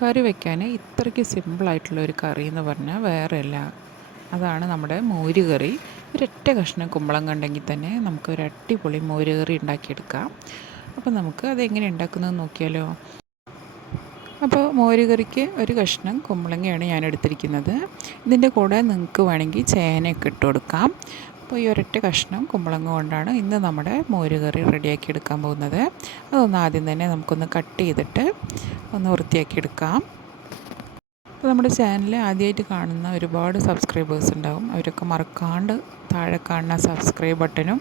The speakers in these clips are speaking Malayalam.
കറി വയ്ക്കാൻ ഇത്രയ്ക്ക് സിമ്പിളായിട്ടുള്ള ഒരു കറി എന്ന് പറഞ്ഞാൽ വേറെയല്ല അതാണ് നമ്മുടെ മോര് കറി. ഒരൊറ്റ കഷ്ണം കുമ്പളം കണ്ടെങ്കിൽ തന്നെ നമുക്ക് ഒരു അടിപൊളി മോര് കറി ഉണ്ടാക്കിയെടുക്കാം. അപ്പോൾ നമുക്ക് അതെങ്ങനെ ഉണ്ടാക്കുന്നത് നോക്കിയാലോ. അപ്പോൾ മോര് കറിക്ക് ഒരു കഷ്ണം കുമ്പളങ്ങയാണ് ഞാൻ എടുത്തിരിക്കുന്നത്. ഇതിന്റെ കൂടെ നിങ്ങൾക്ക് വേണമെങ്കിൽ ചേനയൊക്കെ ഇട്ട് കൊടുക്കാം. അപ്പോൾ ഈ ഒരൊറ്റ കഷ്ണം കുമ്പളങ്ങ കൊണ്ടാണ് ഇന്ന് നമ്മുടെ മോരുകറി റെഡിയാക്കി എടുക്കാൻ പോകുന്നത്. അതൊന്ന് ആദ്യം തന്നെ നമുക്കൊന്ന് കട്ട് ചെയ്തിട്ട് ഒന്ന് വൃത്തിയാക്കി എടുക്കാം. അപ്പോൾ നമ്മുടെ ചാനൽ ആദ്യമായിട്ട് കാണുന്ന ഒരുപാട് സബ്സ്ക്രൈബേഴ്സ് ഉണ്ടാവും. അവരൊക്കെ മറക്കാണ്ട് താഴെ കാണുന്ന സബ്സ്ക്രൈബ് ബട്ടനും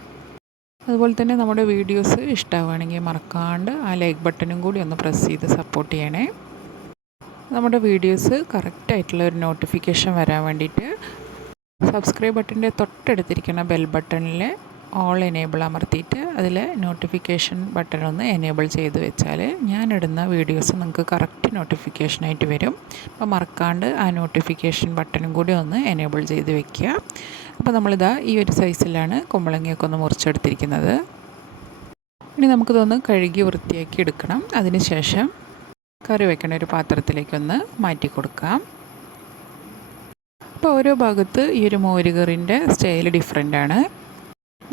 അതുപോലെ തന്നെ നമ്മുടെ വീഡിയോസ് ഇഷ്ടമാവുകയാണെങ്കിൽ മറക്കാണ്ട് ആ ലൈക്ക് ബട്ടനും കൂടി ഒന്ന് പ്രസ് ചെയ്ത് സപ്പോർട്ട് ചെയ്യണേ. നമ്മുടെ വീഡിയോസ് കറക്റ്റായിട്ടുള്ള ഒരു നോട്ടിഫിക്കേഷൻ വരാൻ വേണ്ടിയിട്ട് സബ്സ്ക്രൈബ് ബട്ടന്റെ തൊട്ടടുത്തിരിക്കുന്ന ബെൽ ബട്ടണിൽ ഓൾ എനേബിൾ അമർത്തിയിട്ട് അതിൽ നോട്ടിഫിക്കേഷൻ ബട്ടൺ ഒന്ന് എനേബിൾ ചെയ്ത് വെച്ചാൽ ഞാനിടുന്ന വീഡിയോസ് നിങ്ങൾക്ക് കറക്റ്റ് നോട്ടിഫിക്കേഷനായിട്ട് വരും. അപ്പോൾ മറക്കാണ്ട് ആ നോട്ടിഫിക്കേഷൻ ബട്ടണും കൂടി ഒന്ന് എനേബിൾ ചെയ്ത് വെക്കുക. അപ്പോൾ നമ്മളിതാ ഈ ഒരു സൈസിലാണ് കുമ്പളങ്ങയൊക്കെ ഒന്ന് മുറിച്ചെടുത്തിരിക്കുന്നത്. ഇനി നമുക്കിതൊന്ന് കഴുകി വൃത്തിയാക്കി എടുക്കണം. അതിന് ശേഷം കറി വയ്ക്കണ ഒരു പാത്രത്തിലേക്കൊന്ന് മാറ്റി കൊടുക്കാം അപ്പോൾ ഓരോ ഭാഗത്ത് ഈ ഒരു മോരുകറിന്റെ സ്റ്റൈൽ ഡിഫറെന്റ് ആണ്.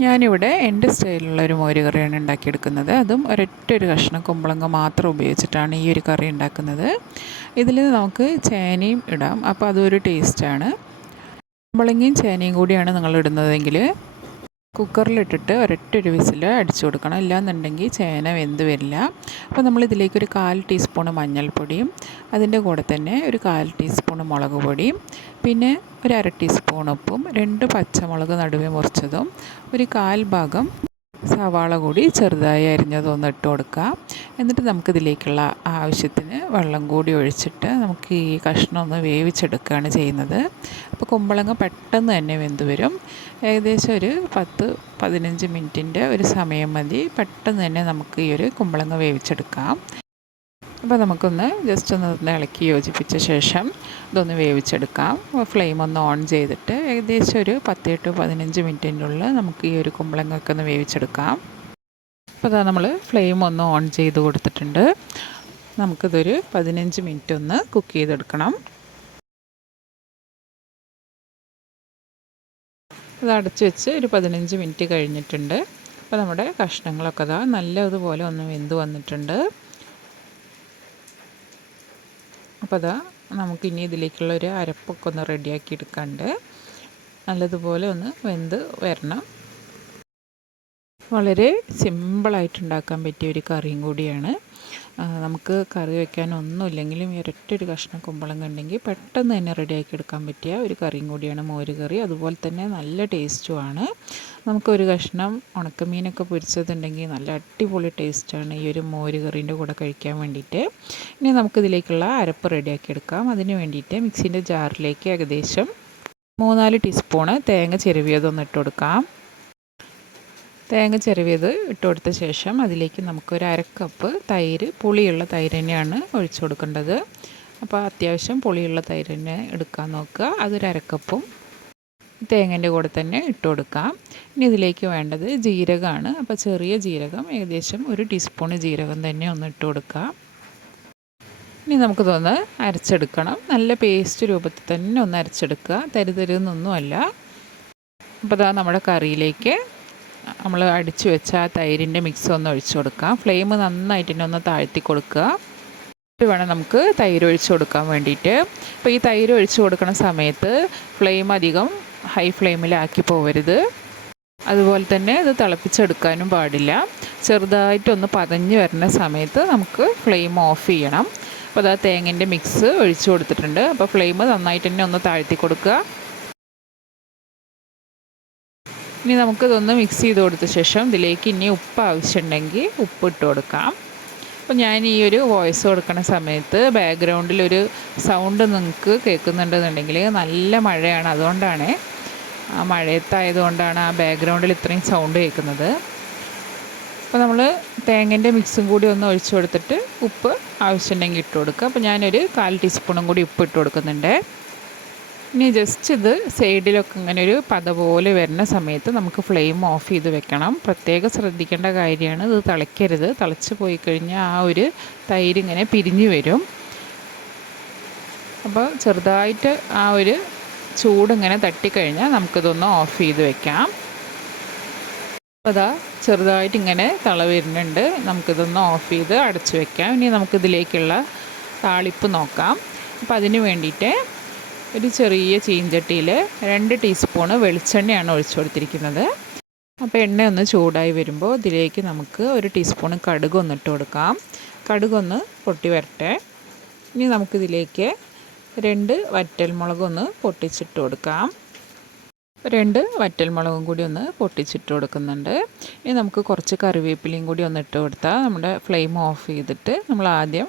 ഞാനിവിടെ എന്റെ സ്റ്റൈലിലുള്ള ഒരു മോരുകറിയാണ് ഉണ്ടാക്കിയെടുക്കുന്നത്. അതും ഒരൊറ്റ ഒരു കഷ്ണം കുമ്പളങ്ങ മാത്രം ഉപയോഗിച്ചിട്ടാണ് ഈ ഒരു കറി ഉണ്ടാക്കുന്നത്. ഇതിൽ നമുക്ക് ചേനയും ഇടാം. അപ്പോൾ അതൊരു ടേസ്റ്റാണ് കുമ്പളങ്ങയും ചേനയും കൂടിയാണ് നിങ്ങൾ ഇടുന്നതെങ്കിൽ കുക്കറിലിട്ടിട്ട് ഒരൊറ്റൊരു വിസിൽ അടിച്ചു കൊടുക്കണം. ഇല്ലാന്നുണ്ടെങ്കിൽ ചേന വെന്ത് വരില്ല. അപ്പോൾ നമ്മൾ ഇതിലേക്ക് ഒരു കാൽ ടീസ്പൂൺ മഞ്ഞൾപ്പൊടിയും അതിന്റെ കൂടെ തന്നെ ഒരു കാൽ ടീസ്പൂൺ മുളക് പൊടിയും പിന്നെ ഒരു അര ടീസ്പൂൺ ഉപ്പും രണ്ട് പച്ചമുളക് നടുവേ മുറിച്ചതും ഒരു കാൽ ഭാഗം സവാള കൂടി ചെറുതായി അരിഞ്ഞതൊന്ന് ഇട്ട് കൊടുക്കാം. എന്നിട്ട് നമുക്കിതിലേക്കുള്ള ആവശ്യത്തിന് വെള്ളം കൂടി ഒഴിച്ചിട്ട് നമുക്ക് ഈ കഷ്ണം ഒന്ന് വേവിച്ചെടുക്കുകയാണ് ചെയ്യുന്നത്. അപ്പോൾ കുമ്പളങ്ങ പെട്ടെന്ന് തന്നെ വെന്ത് വരും. ഏകദേശം ഒരു പത്ത് പതിനഞ്ച് മിനിറ്റിന്റെ ഒരു സമയം മതി. പെട്ടെന്ന് തന്നെ നമുക്ക് ഈ ഒരു കുമ്പളങ്ങ വേവിച്ചെടുക്കാം. അപ്പോൾ നമുക്കൊന്ന് ജസ്റ്റ് ഒന്ന് ഇളക്കി യോജിപ്പിച്ച ശേഷം ഇതൊന്ന് വേവിച്ചെടുക്കാം. ഫ്ലെയിം ഒന്ന് ഓൺ ചെയ്തിട്ട് ഏകദേശം ഒരു പത്ത് ടു പതിനഞ്ച് മിനിറ്റിന്റെ ഉള്ളിൽ നമുക്ക് ഈ ഒരു കുമ്പളങ്ങൊക്കെ ഒന്ന് വേവിച്ചെടുക്കാം. അപ്പോൾ അതാ നമ്മൾ ഫ്ലെയിം ഒന്ന് ഓൺ ചെയ്ത് കൊടുത്തിട്ടുണ്ട്. നമുക്കിതൊരു പതിനഞ്ച് മിനിറ്റ് ഒന്ന് കുക്ക് ചെയ്തെടുക്കണം. ഇത് അടച്ച് വെച്ച് ഒരു പതിനഞ്ച് മിനിറ്റ് കഴിഞ്ഞിട്ടുണ്ട്. അപ്പോൾ നമ്മുടെ കഷ്ണങ്ങളൊക്കെ അതാ നല്ലതുപോലെ ഒന്ന് വെന്ത് വന്നിട്ടുണ്ട്. അപ്പോൾ അതാ നമുക്കിനി ഇതിലേക്കുള്ള ഒരു അരപ്പൊക്കെ ഒന്ന് റെഡിയാക്കി എടുക്കാണ്ട് നല്ലതുപോലെ ഒന്ന് വെന്ത് വരണം. വളരെ സിമ്പിളായിട്ട് ഉണ്ടാക്കാൻ പറ്റിയ ഒരു കറിയും കൂടിയാണ്. നമുക്ക് കറി വയ്ക്കാൻ ഒന്നുമില്ലെങ്കിലും ഈ ഒരൊറ്റൊരു കഷ്ണം കുമ്പളം കണ്ടെങ്കിൽ പെട്ടെന്ന് തന്നെ റെഡിയാക്കി എടുക്കാൻ പറ്റിയ ഒരു കറിയും കൂടിയാണ് മോര് കറി. അതുപോലെ തന്നെ നല്ല ടേസ്റ്റുമാണ് നമുക്കൊരു കഷ്ണം ഉണക്കമീനൊക്കെ പൊരിച്ചതുണ്ടെങ്കിൽ നല്ല അടിപൊളി ടേസ്റ്റാണ് ഈ ഒരു മോര് കറീന്റെ കൂടെ കഴിക്കാൻ വേണ്ടിയിട്ട്. ഇനി നമുക്കിതിലേക്കുള്ള അരപ്പ് റെഡിയാക്കി എടുക്കാം അതിന് വേണ്ടിയിട്ട് മിക്സിന്റെ ജാറിലേക്ക് ഏകദേശം മൂന്നാൽ ടീസ്പൂണ് തേങ്ങ ചെരുവിയതൊന്ന് ഇട്ട് കൊടുക്കാം. തേങ്ങ ചെരുവിയത് ഇട്ട് കൊടുത്ത ശേഷം അതിലേക്ക് നമുക്കൊരു അരക്കപ്പ് തൈര് പുളിയുള്ള തൈര് തന്നെയാണ് ഒഴിച്ചു കൊടുക്കേണ്ടത്. അപ്പോൾ അത്യാവശ്യം പുളിയുള്ള തൈര് തന്നെ എടുക്കാൻ നോക്കുക. അതൊരു അരക്കപ്പും തേങ്ങന്റെ കൂടെ തന്നെ ഇട്ട് കൊടുക്കാം. ഇനി ഇതിലേക്ക് വേണ്ടത് ജീരകമാണ്. അപ്പോൾ ചെറിയ ജീരകം ഏകദേശം ഒരു ടീസ്പൂൺ ജീരകം തന്നെ ഒന്ന് ഇട്ട് കൊടുക്കാം. ഇനി നമുക്കിതൊന്ന് അരച്ചെടുക്കണം. നല്ല പേസ്റ്റ് രൂപത്തിൽ തന്നെ ഒന്ന് അരച്ചെടുക്കുക. തരുതരുന്നൊന്നുമല്ല. അപ്പോൾ അതാ നമ്മുടെ കറിയിലേക്ക് നമ്മൾ അടിച്ചു വെച്ച ആ തൈരിന്റെ മിക്സ് ഒന്ന് ഒഴിച്ചു കൊടുക്കുക. ഫ്ലെയിം നന്നായിട്ട് തന്നെ ഒന്ന് താഴ്ത്തി കൊടുക്കുക. വേണം നമുക്ക് തൈര് ഒഴിച്ചു കൊടുക്കാൻ വേണ്ടിയിട്ട്. അപ്പോൾ ഈ തൈര് ഒഴിച്ചു കൊടുക്കുന്ന സമയത്ത് ഫ്ലെയിം അധികം ഹൈ ഫ്ലെയിമിലാക്കി പോവരുത്. അതുപോലെ തന്നെ ഇത് തിളപ്പിച്ചെടുക്കാനും പാടില്ല. ചെറുതായിട്ടൊന്ന് പതഞ്ഞ് വരുന്ന സമയത്ത് നമുക്ക് ഫ്ലെയിം ഓഫ് ചെയ്യണം. അപ്പോൾ അത് തേങ്ങന്റെ മിക്സ് ഒഴിച്ചു കൊടുത്തിട്ടുണ്ട്. അപ്പോൾ ഫ്ലെയിം നന്നായിട്ട് തന്നെ ഒന്ന് താഴ്ത്തി കൊടുക്കുക. ഇനി നമുക്കിതൊന്ന് മിക്സ് ചെയ്ത് കൊടുത്ത ശേഷം ഇതിലേക്ക് ഇനി ഉപ്പ് ആവശ്യമുണ്ടെങ്കിൽ ഉപ്പ് ഇട്ട് കൊടുക്കാം. അപ്പോൾ ഞാൻ ഈ ഒരു വോയിസ് കൊടുക്കുന്ന സമയത്ത് ബാക്ക്ഗ്രൗണ്ടിലൊരു സൗണ്ട് നിങ്ങൾക്ക് കേൾക്കുന്നുണ്ടെന്നുണ്ടെങ്കിൽ നല്ല മഴയാണ് അതുകൊണ്ടാണ്. ആ മഴയത്തായതുകൊണ്ടാണ് ആ ബാക്ക്ഗ്രൗണ്ടിൽ ഇത്രയും സൗണ്ട് കേൾക്കുന്നത്. അപ്പോൾ നമ്മൾ തേങ്ങന്റെ മിക്സും കൂടി ഒന്ന് ഒഴിച്ചു കൊടുത്തിട്ട് ഉപ്പ് ആവശ്യമുണ്ടെങ്കിൽ ഇട്ട് കൊടുക്കുക. അപ്പോൾ ഞാനൊരു കാൽ ടീസ്പൂണും കൂടി ഉപ്പ് ഇട്ട് കൊടുക്കുന്നുണ്ട്. ഇനി ജസ്റ്റ് ഇത് സൈഡിലൊക്കെ ഇങ്ങനെ ഒരു പത പോലെ വരുന്ന സമയത്ത് നമുക്ക് ഫ്ലെയിം ഓഫ് ചെയ്ത് വെക്കണം. പ്രത്യേകം ശ്രദ്ധിക്കേണ്ട കാര്യമാണ് ഇത് തിളയ്ക്കരുത്. തിളച്ച് പോയി കഴിഞ്ഞാൽ ആ ഒരു തൈര് ഇങ്ങനെ പിരിഞ്ഞു വരും. അപ്പോൾ ചെറുതായിട്ട് ആ ഒരു ചൂടിങ്ങനെ തട്ടിക്കഴിഞ്ഞാൽ നമുക്കിതൊന്ന് ഓഫ് ചെയ്ത് വെക്കാം. അപ്പോൾ അതാ ചെറുതായിട്ട് ഇങ്ങനെ തള വരുന്നുണ്ട്. നമുക്കിതൊന്ന് ഓഫ് ചെയ്ത് അടച്ചു വെക്കാം. ഇനി നമുക്കിതിലേക്കുള്ള താളിപ്പ് നോക്കാം. അപ്പോൾ അതിന് വേണ്ടിയിട്ട് ഒരു ചെറിയ ചീഞ്ചട്ടിയിൽ രണ്ട് ടീസ്പൂണ് വെളിച്ചെണ്ണയാണ് ഒഴിച്ചു കൊടുത്തിരിക്കുന്നത്. അപ്പോൾ എണ്ണ ഒന്ന് ചൂടായി വരുമ്പോൾ ഇതിലേക്ക് നമുക്ക് ഒരു ടീസ്പൂണ് കടുക് ഒന്ന് ഇട്ട് കൊടുക്കാം. കടുകൊന്ന് പൊട്ടി വരട്ടെ. ഇനി നമുക്കിതിലേക്ക് രണ്ട് വറ്റൽമുളകൊന്ന് പൊട്ടിച്ചിട്ട് കൊടുക്കാം. രണ്ട് വറ്റൽമുളകും കൂടി ഒന്ന് പൊട്ടിച്ചിട്ട് കൊടുക്കുന്നുണ്ട്. ഇനി നമുക്ക് കുറച്ച് കറിവേപ്പിലയും കൂടി ഒന്ന് ഇട്ട് കൊടുത്താൽ നമ്മുടെ ഫ്ലെയിം ഓഫ് ചെയ്തിട്ട് നമ്മൾ ആദ്യം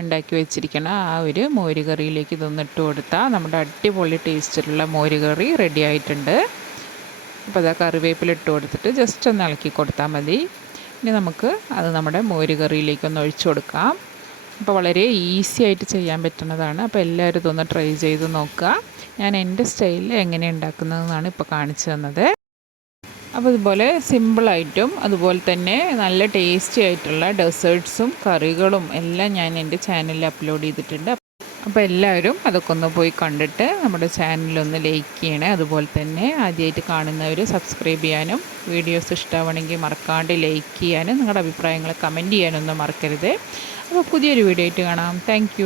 ഉണ്ടാക്കി വെച്ചിരിക്കുന്ന ആ ഒരു മോര് കറിയിലേക്ക് ഇതൊന്ന് ഇട്ട് കൊടുത്താൽ നമ്മുടെ അടിപൊളി ടേസ്റ്റിലുള്ള മോര് കറി റെഡി ആയിട്ടുണ്ട്. അപ്പോൾ അതാ കറിവേപ്പില ഇട്ട് കൊടുത്തിട്ട് ജസ്റ്റ് ഒന്ന് ഇളക്കി കൊടുത്താൽ മതി. ഇനി നമുക്ക് അത് നമ്മുടെ മോര് കറിയിലേക്കൊന്ന് ഒഴിച്ചു കൊടുക്കാം. അപ്പോൾ വളരെ ഈസി ആയിട്ട് ചെയ്യാൻ പറ്റുന്നതാണ്. അപ്പോൾ എല്ലാവരും ഇതൊന്ന് ട്രൈ ചെയ്ത് നോക്കുക. ഞാൻ എന്റെ സ്റ്റൈലിൽ എങ്ങനെ ഉണ്ടാക്കുന്നതെന്നാണ് ഇപ്പോൾ കാണിച്ചു തന്നത്. അപ്പോൾ ഇതുപോലെ സിമ്പിളായിട്ടും അതുപോലെ തന്നെ നല്ല ടേസ്റ്റി ആയിട്ടുള്ള ഡെസേർട്ട്സും കറികളും എല്ലാം ഞാൻ എന്റെ ചാനലിൽ അപ്ലോഡ് ചെയ്തിട്ടുണ്ട്. അപ്പോൾ എല്ലാവരും അതൊക്കെ ഒന്ന് പോയി കണ്ടിട്ട് നമ്മുടെ ചാനലൊന്ന് ലൈക്ക് ചെയ്യണേ. അതുപോലെ തന്നെ ആദ്യമായിട്ട് കാണുന്നവർ സബ്സ്ക്രൈബ് ചെയ്യാനും വീഡിയോസ് ഇഷ്ടമാണെങ്കിൽ മറക്കാണ്ട് ലൈക്ക് ചെയ്യാനും നിങ്ങളുടെ അഭിപ്രായങ്ങൾ കമന്റ് ചെയ്യാനൊന്നും മറക്കരുത്. അപ്പോൾ പുതിയൊരു വീഡിയോ ആയിട്ട് കാണാം. താങ്ക്